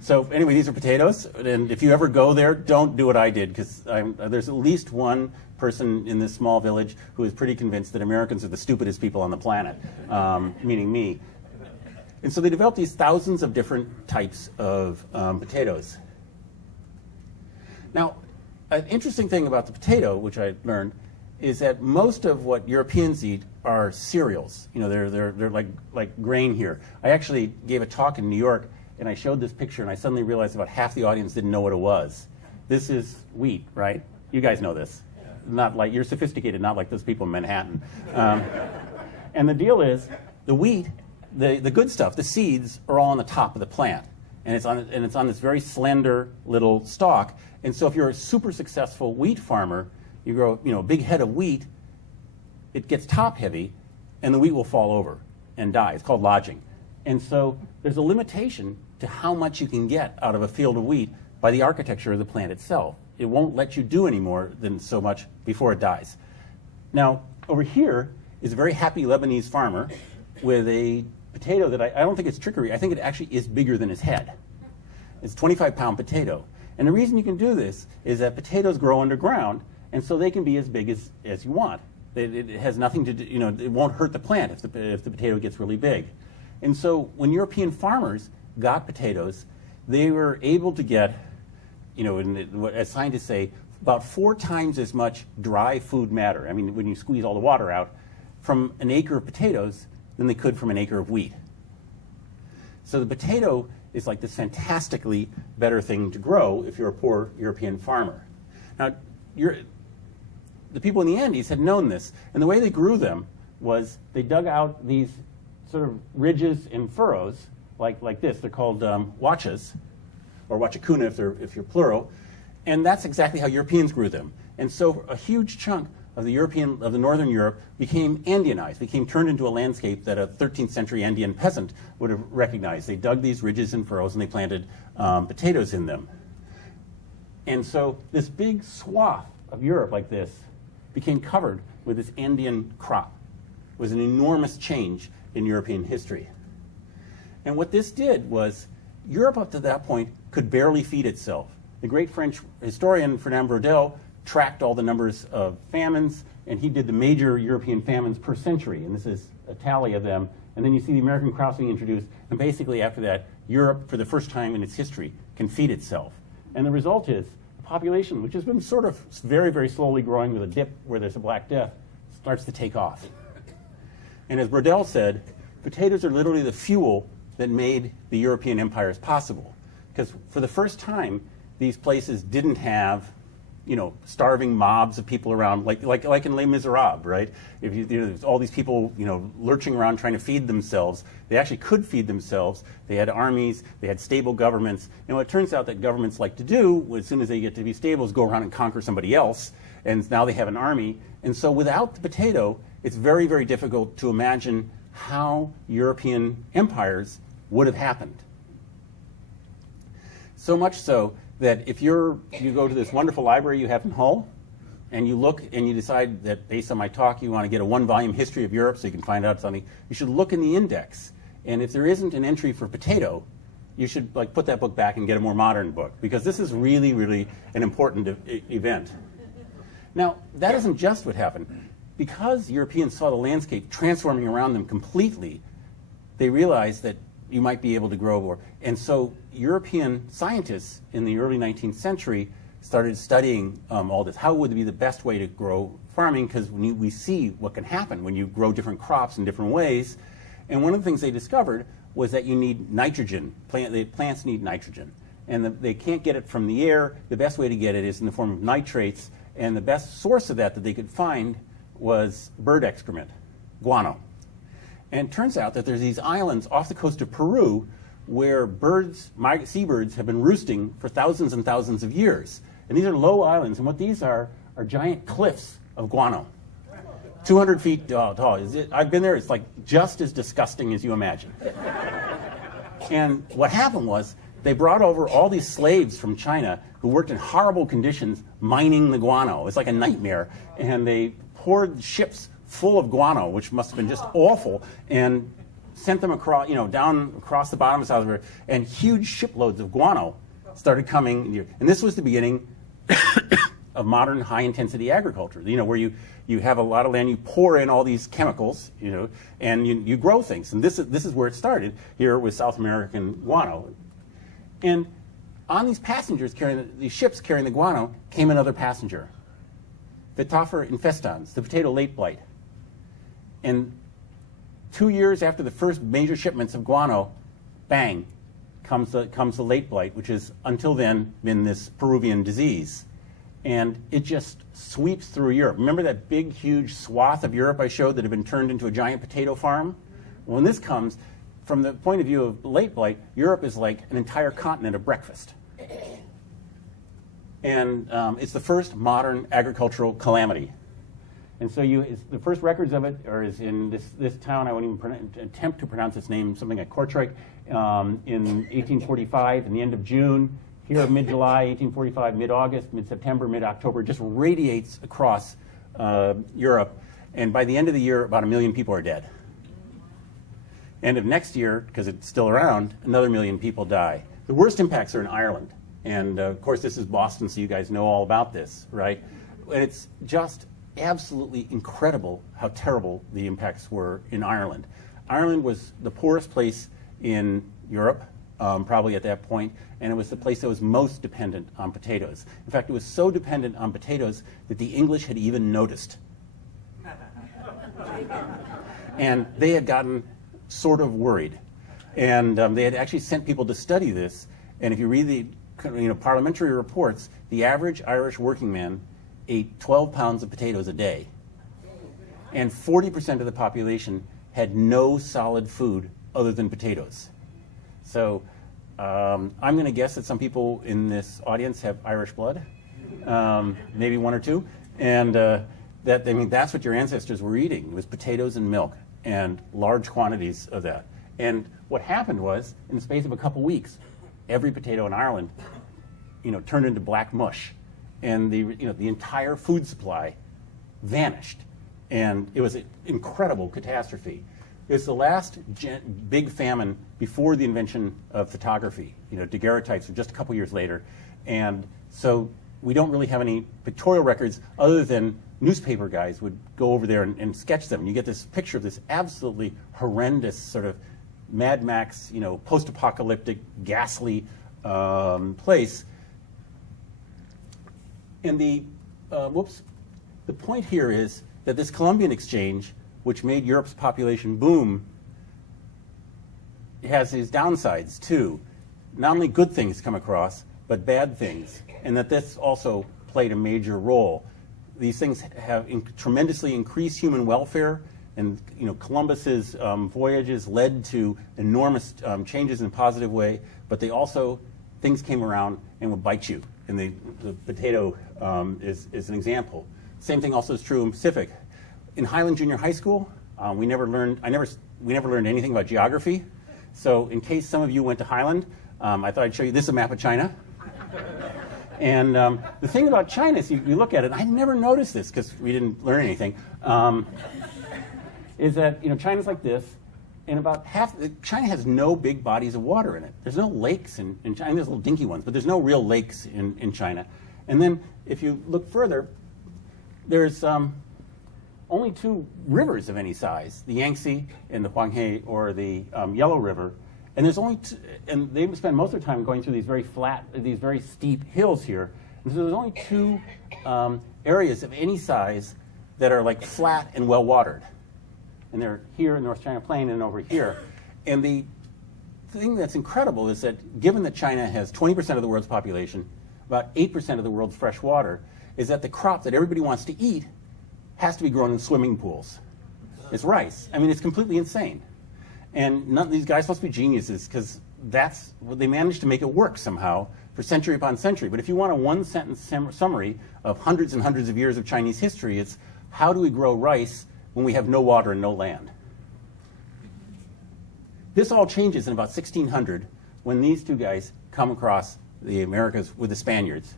so anyway, these are potatoes. And if you ever go there, don't do what I did, because there's at least one person in this small village who is pretty convinced that Americans are the stupidest people on the planet, meaning me. And so they developed these thousands of different types of potatoes. Now, an interesting thing about the potato, which I learned, is that most of what Europeans eat are cereals. They're like grain here. I actually gave a talk in New York, and I showed this picture, and I suddenly realized about half the audience didn't know what it was. This is wheat, right? You guys know this. Not like you're sophisticated, not like those people in Manhattan. And the deal is, the wheat, the good stuff, the seeds, are all on the top of the plant, and it's on this very slender little stalk. And so if you're a super successful wheat farmer, you grow a big head of wheat, it gets top heavy, and the wheat will fall over and die. It's called lodging. And so there's a limitation to how much you can get out of a field of wheat by the architecture of the plant itself. It won't let you do any more than so much before it dies. Now, over here is a very happy Lebanese farmer with a potato that I don't think it's trickery. I think it actually is bigger than his head. It's a 25-pound potato. And the reason you can do this is that potatoes grow underground, and so they can be as big as you want. It has nothing to do, it won't hurt the plant if the potato gets really big. And so when European farmers got potatoes, they were able to get, as scientists say, about 4 times as much dry food matter. I mean, when you squeeze all the water out, from an acre of potatoes than they could from an acre of wheat. So the potato is like this fantastically better thing to grow if you're a poor European farmer. Now, the people in the Andes had known this, and the way they grew them was they dug out these sort of ridges and furrows like this. They're called huachas, or huachacuna if you're plural, and that's exactly how Europeans grew them. And so a huge chunk of the northern Europe became Andeanized, became turned into a landscape that a 13th century Andean peasant would have recognized. They dug these ridges and furrows and they planted potatoes in them. And so this big swath of Europe like this became covered with this Andean crop. It was an enormous change in European history. And what this did was, Europe up to that point could barely feed itself. The great French historian Fernand Braudel tracked all the numbers of famines, and he did the major European famines per century, and this is a tally of them. And then you see the American crops being introduced, and basically after that, Europe, for the first time in its history, can feed itself. And the result is a population, which has been sort of very, very slowly growing with a dip where there's a Black Death, starts to take off. And as Braudel said, potatoes are literally the fuel that made the European empires possible. Because for the first time, these places didn't have starving mobs of people around, like in Les Miserables, right? If all these people, lurching around trying to feed themselves, they actually could feed themselves. They had armies, they had stable governments. And what it turns out that governments like to do, as soon as they get to be stable, is go around and conquer somebody else. And now they have an army. And so without the potato, it's very, very difficult to imagine how European empires would have happened. So much so that if you go to this wonderful library you have in Hull, and you look and you decide that based on my talk you want to get a 1-volume history of Europe so you can find out something, you should look in the index. And if there isn't an entry for potato, you should put that book back and get a more modern book, because this is really, really an important event. Now, that isn't just what happened. Because Europeans saw the landscape transforming around them completely, they realized that you might be able to grow more. And so European scientists in the early 19th century started studying all this. How would be the best way to grow farming? Because we see what can happen when you grow different crops in different ways. And one of the things they discovered was that you need nitrogen. Plants need nitrogen. And they can't get it from the air. The best way to get it is in the form of nitrates. And the best source of that they could find was bird excrement, guano. And it turns out that there's these islands off the coast of Peru where seabirds have been roosting for thousands and thousands of years. And these are low islands, and what these are giant cliffs of guano, 200 feet tall. I've been there, it's like just as disgusting as you imagine. And what happened was they brought over all these slaves from China who worked in horrible conditions mining the guano. It's like a nightmare. And they poured ships full of guano, which must have been just awful, and sent them across, down across the bottom of South River, and huge shiploads of guano started coming. And this was the beginning of modern high-intensity agriculture, where you have a lot of land, you pour in all these chemicals, and you grow things. And this is where it started, here with South American guano. And on these these ships carrying the guano, came another passenger, Vitiver infestans, the potato late blight. And 2 years after the first major shipments of guano, bang, comes the late blight, which has until then been this Peruvian disease. And it just sweeps through Europe. Remember that big, huge swath of Europe I showed that had been turned into a giant potato farm? Well, when this comes, from the point of view of late blight, Europe is like an entire continent of breakfast. And it's the first modern agricultural calamity. And so the first records of it is in this town. I won't even attempt to pronounce its name, something like Kortrijk, in 1845, in the end of June. Here, mid-July, 1845, mid-August, mid-September, mid-October, just radiates across Europe. And by the end of the year, about 1 million people are dead. End of next year, because it's still around, another 1 million people die. The worst impacts are in Ireland. And of course, this is Boston, so you guys know all about this, right? And it's just absolutely incredible how terrible the impacts were in Ireland. Ireland was the poorest place in Europe, probably at that point, and it was the place that was most dependent on potatoes. In fact, it was so dependent on potatoes that the English had even noticed. And they had gotten sort of worried. And they had actually sent people to study this. And if you read the parliamentary reports, the average Irish working man ate 12 pounds of potatoes a day. And 40% of the population had no solid food other than potatoes. So I'm going to guess that some people in this audience have Irish blood, maybe one or two. And that's what your ancestors were eating, was potatoes and milk, and large quantities of that. And what happened was, in the space of a couple weeks, every potato in Ireland, turned into black mush, and the entire food supply vanished, and it was an incredible catastrophe. It's the last big famine before the invention of photography. Daguerreotypes were just a couple years later, and so we don't really have any pictorial records other than newspaper guys would go over there and sketch them. And you get this picture of this absolutely horrendous sort of Mad Max, post-apocalyptic, ghastly place. And the point here is that this Columbian exchange, which made Europe's population boom, has its downsides too. Not only good things come across, but bad things, and that this also played a major role. These things have tremendously increased human welfare, and Columbus's voyages led to enormous changes in a positive way, but things came around and would bite you. And the potato is an example. Same thing also is true in Pacific. In Highland Junior High School, we never learned anything about geography. So in case some of you went to Highland, I thought I'd show you. This is a map of China. And the thing about China is, you look at it, I never noticed this because we didn't learn anything, is that China's like this, and about China has no big bodies of water in it. There's no lakes in China. There's little dinky ones, but there's no real lakes in China. And then if you look further, there's only 2 rivers of any size, the Yangtze and the Huanghe, or the Yellow River. And there's only and they spend most of their time going through these very flat, these very steep hills here. And so there's only two areas of any size that are like flat and well watered. And they're here in the North China Plain and over here. And the thing that's incredible is that given that China has 20% of the world's population, about 8% of the world's fresh water, is that the crop that everybody wants to eat has to be grown in swimming pools. It's rice. I mean, it's completely insane. And none of these guys must be geniuses because that's what they managed to make it work somehow for century upon century. But if you want a one-sentence summary of hundreds and hundreds of years of Chinese history, it's how do we grow rice when we have no water and no land? This all changes in about 1600 when these two guys come across the Americas with the Spaniards.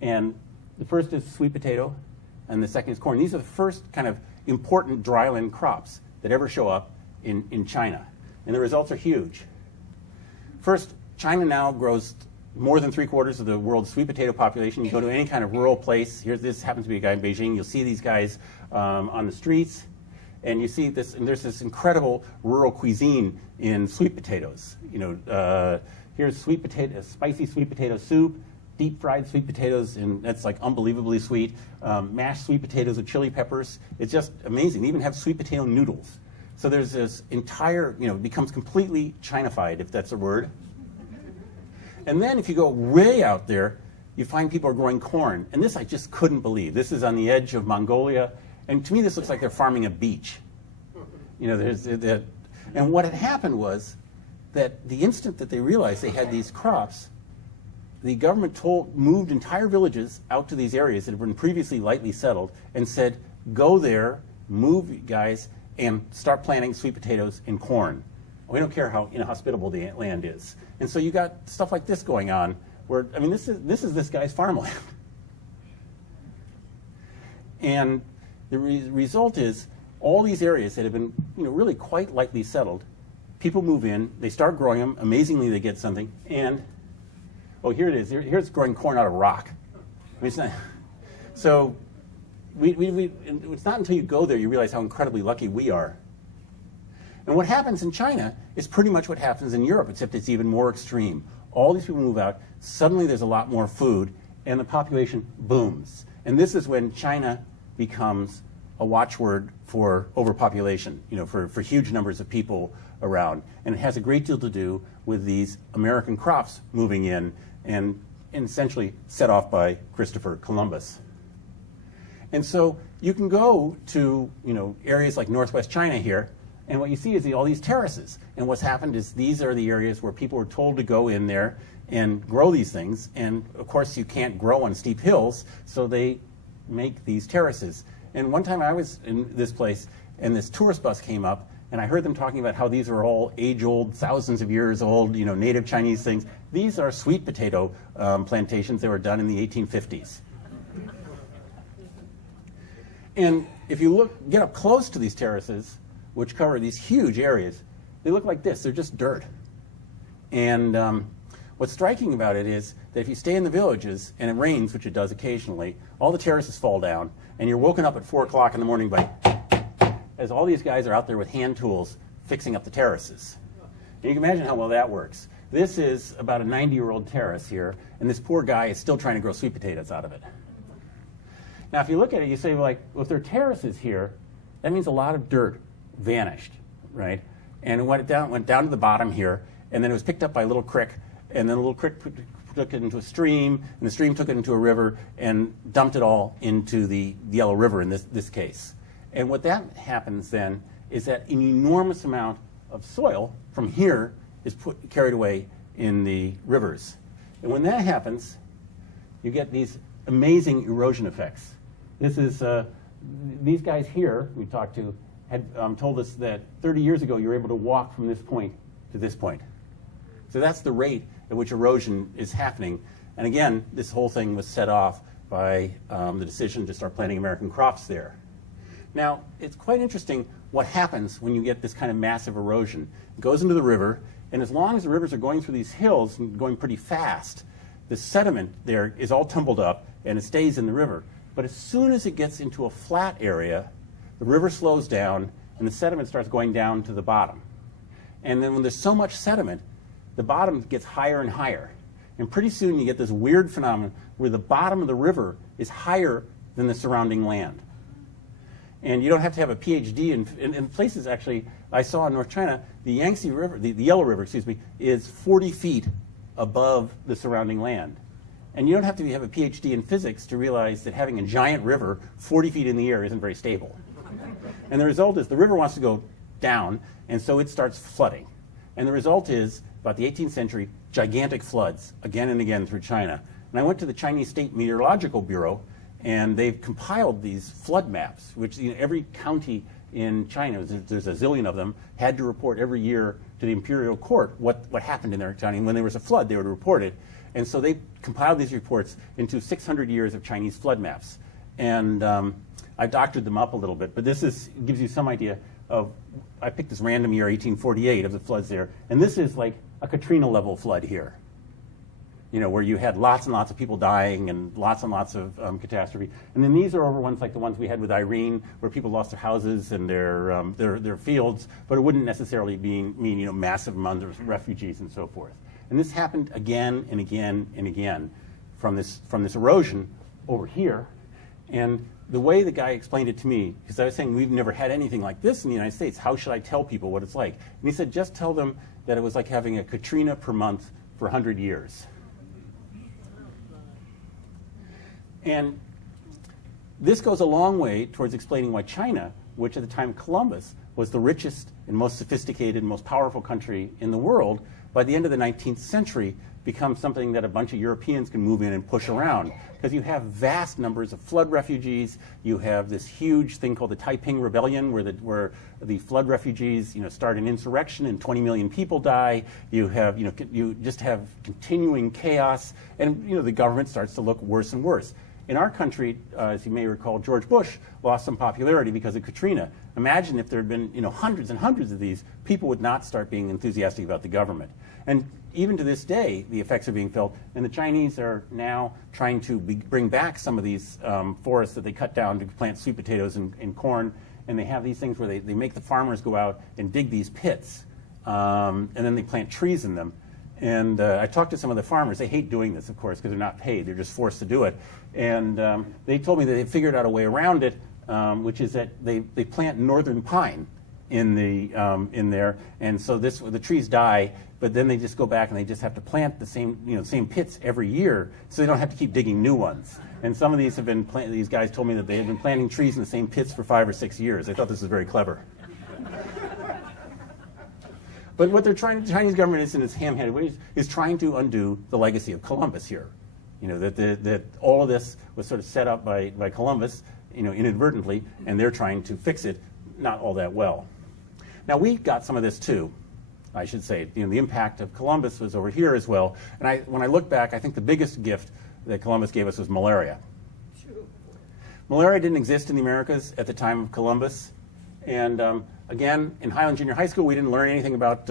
And the first is sweet potato, and the second is corn. These are the first kind of important dryland crops that ever show up in China. And the results are huge. First, China now grows more than 3/4 of the world's sweet potato population. You go to any kind of rural place. This happens to be a guy in Beijing. You'll see these guys on the streets. And you see this, and there's this incredible rural cuisine in sweet potatoes. Here's spicy sweet potato soup, deep fried sweet potatoes, and that's like unbelievably sweet. Mashed sweet potatoes with chili peppers. It's just amazing. They even have sweet potato noodles. So there's this entire, it becomes completely China-fied, if that's a word. And then if you go way out there, you find people are growing corn. And this I just couldn't believe. This is on the edge of Mongolia. And to me, this looks like they're farming a beach. And what had happened was that the instant that they realized they had these crops, the government moved entire villages out to these areas that had been previously lightly settled and said, go there, move guys, and start planting sweet potatoes and corn. We don't care how inhospitable the land is. And so you got stuff like this going on where, I mean, this is this guy's farmland. And the result is all these areas that have been really quite lightly settled, people move in, they start growing them, amazingly they get something, and, oh, here it is. Here's growing corn out of rock. I mean, it's not, so it's not until you go there you realize how incredibly lucky we are. And what happens in China is pretty much what happens in Europe, except it's even more extreme. All these people move out, suddenly there's a lot more food, and the population booms. And this is when China becomes a watchword for overpopulation, for huge numbers of people around. And it has a great deal to do with these American crops moving in and essentially set off by Christopher Columbus. And so you can go to areas like northwest China here, and what you see is all these terraces. And what's happened is these are the areas where people were told to go in there and grow these things. And of course you can't grow on steep hills, so they make these terraces. And one time I was in this place, and this tourist bus came up, and I heard them talking about how these are all age-old, thousands of years old, native Chinese things. These are sweet potato plantations that were done in the 1850s. And if you get up close to these terraces, which cover these huge areas, they look like this. They're just dirt. And what's striking about it is that if you stay in the villages and it rains, which it does occasionally, all the terraces fall down, and you're woken up at 4 o'clock in the morning by as all these guys are out there with hand tools fixing up the terraces. And you can imagine how well that works. This is about a 90-year-old terrace here, and this poor guy is still trying to grow sweet potatoes out of it. Now, if you look at it, you say, well, if there are terraces here, that means a lot of dirt vanished, right? And it went down to the bottom here, and then it was picked up by a little creek, and then a little creek took it into a stream, and the stream took it into a river and dumped it all into the Yellow River in this case. And what that happens then is that an enormous amount of soil from here is carried away in the rivers. And when that happens, you get these amazing erosion effects. This is, these guys here we talked to had told us that 30 years ago you were able to walk from this point to this point. So that's the rate at which erosion is happening. And again, this whole thing was set off by the decision to start planting American crops there. Now, it's quite interesting what happens when you get this kind of massive erosion. It goes into the river, and as long as the rivers are going through these hills and going pretty fast, the sediment there is all tumbled up and it stays in the river. But as soon as it gets into a flat area, the river slows down and the sediment starts going down to the bottom. And then when there's so much sediment, the bottom gets higher and higher. And pretty soon you get this weird phenomenon where the bottom of the river is higher than the surrounding land. And you don't have to have a PhD in places, actually, I saw in North China, the Yangtze River, the Yellow River, excuse me, is 40 feet above the surrounding land. And you don't have to have a PhD in physics to realize that having a giant river 40 feet in the air isn't very stable. And the result is the river wants to go down, and so it starts flooding. And the result is, about the 18th century, gigantic floods again and again through China. And I went to the Chinese State Meteorological Bureau, and they've compiled these flood maps, which every county in China, there's a zillion of them, had to report every year to the imperial court what happened in their county. And when there was a flood, they would report it. And so they compiled these reports into 600 years of Chinese flood maps. And I doctored them up a little bit, but this gives you some idea of, I picked this random year, 1848, of the floods there. And this is like a Katrina level flood here, where you had lots and lots of people dying and lots of catastrophe. And then these are over ones like the ones we had with Irene, where people lost their houses and their fields, but it wouldn't necessarily mean massive amounts of refugees and so forth. And this happened again and again and again from this erosion over here. And the way the guy explained it to me, because I was saying we've never had anything like this in the United States, how should I tell people what it's like? And he said, just tell them that it was like having a Katrina per month for 100 years. And this goes a long way towards explaining why China, which at the time of Columbus was the richest and most sophisticated and most powerful country in the world, by the end of the 19th century becomes something that a bunch of Europeans can move in and push around. Because you have vast numbers of flood refugees. You have this huge thing called the Taiping Rebellion, where the flood refugees start an insurrection and 20 million people die. You have you just have continuing chaos, and the government starts to look worse and worse. In our country, as you may recall, George Bush lost some popularity because of Katrina. Imagine if there had been hundreds and hundreds of these, people would not start being enthusiastic about the government. And even to this day, the effects are being felt. And the Chinese are now trying to bring back some of these forests that they cut down to plant sweet potatoes and corn. And they have these things where they make the farmers go out and dig these pits. And then they plant trees in them. And I talked to some of the farmers. They hate doing this, of course, because they're not paid. They're just forced to do it. And they told me that they figured out a way around it, which is that they plant northern pine in there. And so the trees die, but then they just go back and they just have to plant the same pits every year, so they don't have to keep digging new ones. And some of these have been these guys told me that they have been planting trees in the same pits for 5 or 6 years. I thought this was very clever. But what the Chinese government is in its ham-handed ways is trying to undo the legacy of Columbus here. That all of this was sort of set up by Columbus, inadvertently, and they're trying to fix it not all that well. Now, we got some of this too, I should say. The impact of Columbus was over here as well. And when I look back, I think the biggest gift that Columbus gave us was malaria. Malaria didn't exist in the Americas at the time of Columbus. And again, in Highland Junior High School, we didn't learn anything about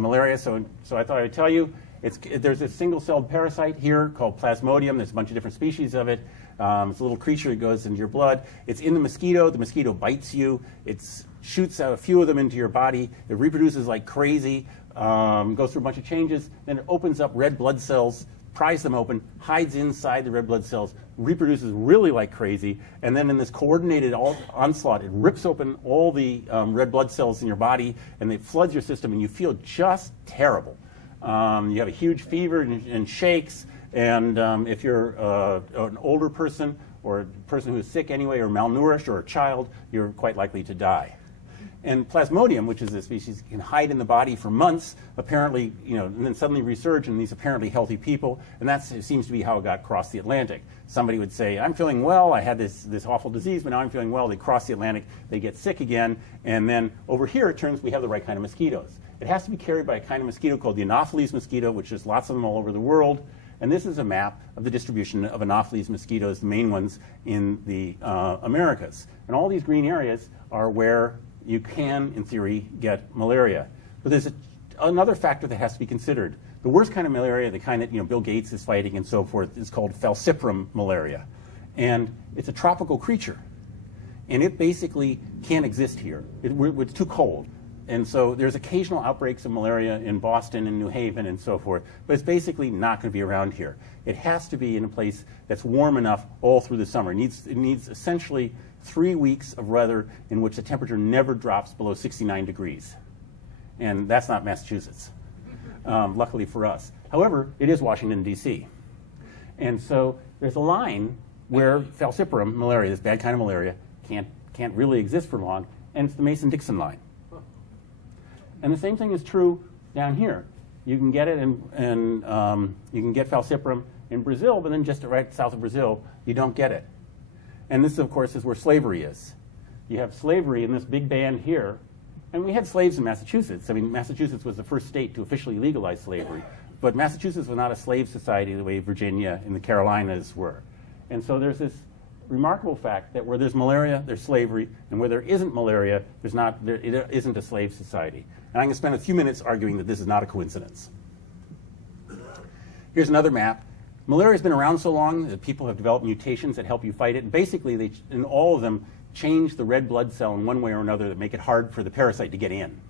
malaria, so I thought I'd tell you. There's a single-celled parasite here called Plasmodium. There's a bunch of different species of it. It's a little creature that goes into your blood. It's in the mosquito. The mosquito bites you. It shoots out a few of them into your body. It reproduces like crazy, goes through a bunch of changes. Then it opens up red blood cells, pries them open, hides inside the red blood cells, reproduces really like crazy, and then in this coordinated onslaught, it rips open all the red blood cells in your body, and it floods your system, and you feel just terrible. You have a huge fever and shakes, and if you're an older person or a person who's sick anyway or malnourished or a child, you're quite likely to die. And Plasmodium, which is a species, can hide in the body for months, apparently, and then suddenly resurge in these apparently healthy people, and that seems to be how it got across the Atlantic. Somebody would say, I'm feeling well, I had this awful disease, but now I'm feeling well. They cross the Atlantic, they get sick again, and then over here it turns we have the right kind of mosquitoes. It has to be carried by a kind of mosquito called the Anopheles mosquito, which there's lots of them all over the world. And this is a map of the distribution of Anopheles mosquitoes, the main ones in the Americas. And all these green areas are where you can, in theory, get malaria. But there's another factor that has to be considered. The worst kind of malaria, the kind that Bill Gates is fighting and so forth, is called falciparum malaria. And it's a tropical creature. And it basically can't exist here. It's too cold. And so there's occasional outbreaks of malaria in Boston and New Haven and so forth, but it's basically not going to be around here. It has to be in a place that's warm enough all through the summer. It needs essentially 3 weeks of weather in which the temperature never drops below 69 degrees. And that's not Massachusetts, luckily for us. However, it is Washington, D.C. And so there's a line where falciparum malaria, this bad kind of malaria, can't really exist for long, and it's the Mason-Dixon line. And the same thing is true down here. You can get it you can get falciparum in Brazil, but then just right south of Brazil, you don't get it. And this, of course, is where slavery is. You have slavery in this big band here, and we had slaves in Massachusetts. I mean, Massachusetts was the first state to officially legalize slavery, but Massachusetts was not a slave society the way Virginia and the Carolinas were. And so there's this remarkable fact that where there's malaria, there's slavery, and where there isn't malaria, it isn't a slave society. And I'm going to spend a few minutes arguing that this is not a coincidence. Here's another map. Malaria has been around so long that people have developed mutations that help you fight it. And basically, they, in all of them, change the red blood cell in one way or another that make it hard for the parasite to get in.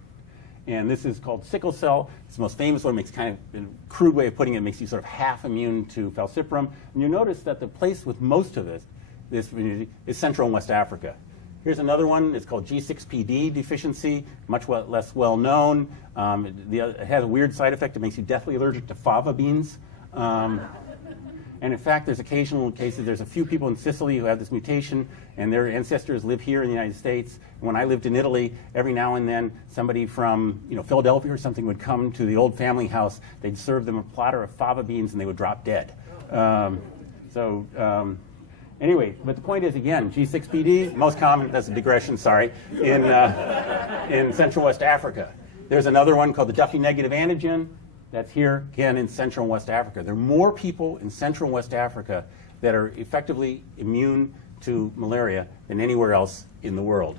And this is called sickle cell. It's the most famous one. It makes kind of a crude way of putting it, makes you sort of half immune to falciparum. And you notice that the place with most of this is Central and West Africa. Here's another one. It's called G6PD deficiency, much less well known. It has a weird side effect. It makes you deathly allergic to fava beans. And in fact, there's occasional cases. There's a few people in Sicily who have this mutation, and their ancestors live here in the United States. When I lived in Italy, every now and then, somebody from Philadelphia or something would come to the old family house. They'd serve them a platter of fava beans, and they would drop dead. Anyway, but the point is, again, G6PD, most common, that's a digression, sorry, in Central West Africa. There's another one called the Duffy negative antigen. That's here, again, in Central and West Africa. There are more people in Central and West Africa that are effectively immune to malaria than anywhere else in the world.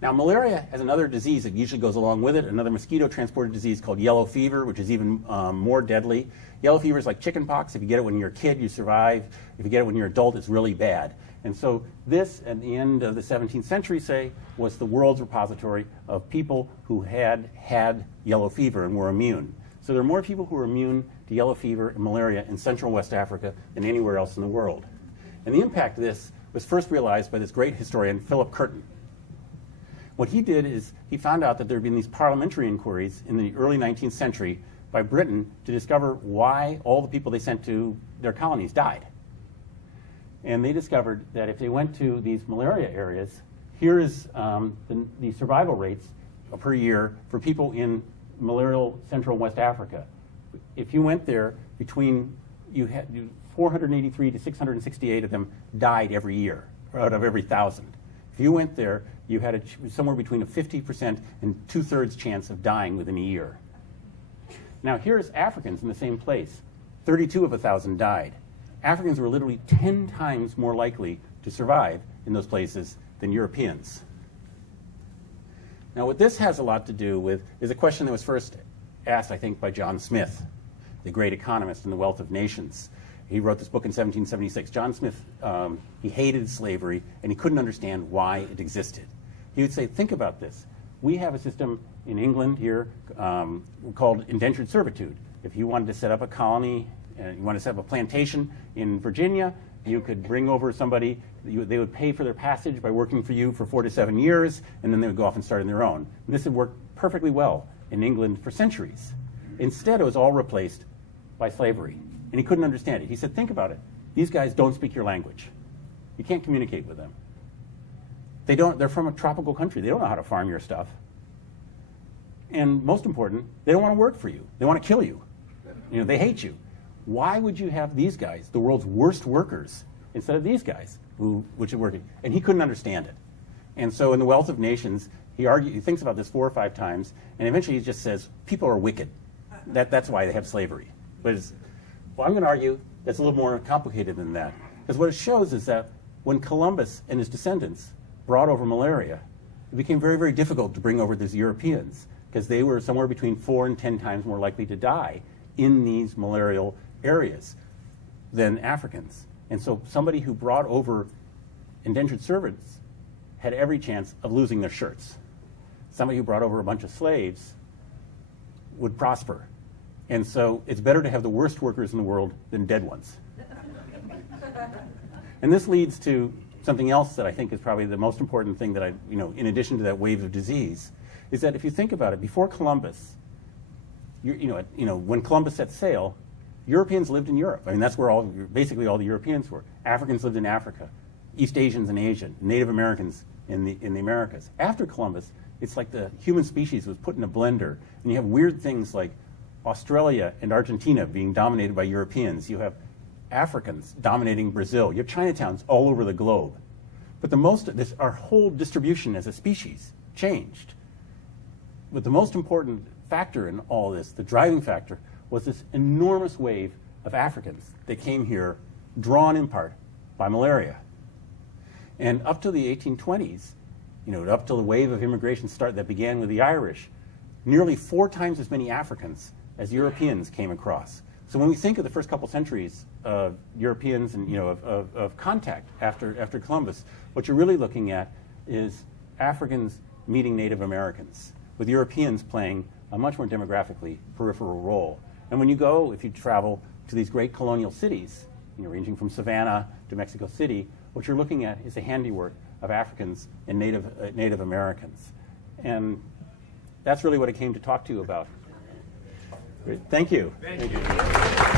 Now, malaria has another disease that usually goes along with it, another mosquito-transported disease called yellow fever, which is even more deadly. Yellow fever is like chickenpox. If you get it when you're a kid, you survive. If you get it when you're an adult, it's really bad. And so this, at the end of the 17th century, say, was the world's repository of people who had yellow fever and were immune. So there are more people who are immune to yellow fever and malaria in Central and West Africa than anywhere else in the world. And the impact of this was first realized by this great historian, Philip Curtin. What he did is he found out that there had been these parliamentary inquiries in the early 19th century by Britain to discover why all the people they sent to their colonies died. And they discovered that if they went to these malaria areas, here is the survival rates per year for people in malarial Central and West Africa. If you went there, you had 483 to 668 of them died every year, out of every 1,000. If you went there, you had somewhere between a 50% and 2/3 chance of dying within a year. Now here's Africans in the same place. 32 of 1,000 died. Africans were literally 10 times more likely to survive in those places than Europeans. Now what this has a lot to do with is a question that was first asked, I think, by John Smith, the great economist in The Wealth of Nations. He wrote this book in 1776. John Smith, he hated slavery, and he couldn't understand why it existed. He would say, think about this. We have a system in England here called indentured servitude. If you wanted to set up a colony, you wanted to set up a plantation in Virginia, you could bring over somebody, they would pay for their passage by working for you for 4 to 7 years, and then they would go off and start on their own. And this had worked perfectly well in England for centuries. Instead, it was all replaced by slavery. And he couldn't understand it. He said, think about it. These guys don't speak your language. You can't communicate with them. They're from a tropical country. They don't know how to farm your stuff. And most important, they don't want to work for you. They want to kill you. They hate you. Why would you have these guys, the world's worst workers, instead of these guys, which are working? And he couldn't understand it. And so in The Wealth of Nations, he thinks about this 4 or 5 times, and eventually he just says, people are wicked. That's why they have slavery. But I'm going to argue that's a little more complicated than that. Because what it shows is that when Columbus and his descendants brought over malaria, it became very, very difficult to bring over these Europeans, because they were somewhere between 4 and 10 times more likely to die in these malarial areas than Africans. And so somebody who brought over indentured servants had every chance of losing their shirts. somebody who brought over a bunch of slaves would prosper. And so it's better to have the worst workers in the world than dead ones. And this leads to something else that I think is probably the most important thing that in addition to that wave of disease, is that if you think about it, before Columbus, when Columbus set sail, Europeans lived in Europe. I mean, that's where basically all the Europeans were. Africans lived in Africa, East Asians in Asia, Native Americans in the Americas. After Columbus, it's like the human species was put in a blender, and you have weird things like Australia and Argentina being dominated by Europeans. You have Africans dominating Brazil. You have Chinatowns all over the globe. But our whole distribution as a species changed. But the most important factor in all this, the driving factor, was this enormous wave of Africans that came here, drawn in part by malaria. And up to the 1820s, up till the wave of immigration that began with the Irish, nearly 4 times as many Africans as Europeans came across. So when we think of the first couple centuries of Europeans and of contact after Columbus, what you're really looking at is Africans meeting Native Americans, with Europeans playing a much more demographically peripheral role. And if you travel to these great colonial cities, ranging from Savannah to Mexico City, what you're looking at is the handiwork of Africans and Native Americans. And that's really what I came to talk to you about. Great. Thank you. Thank you.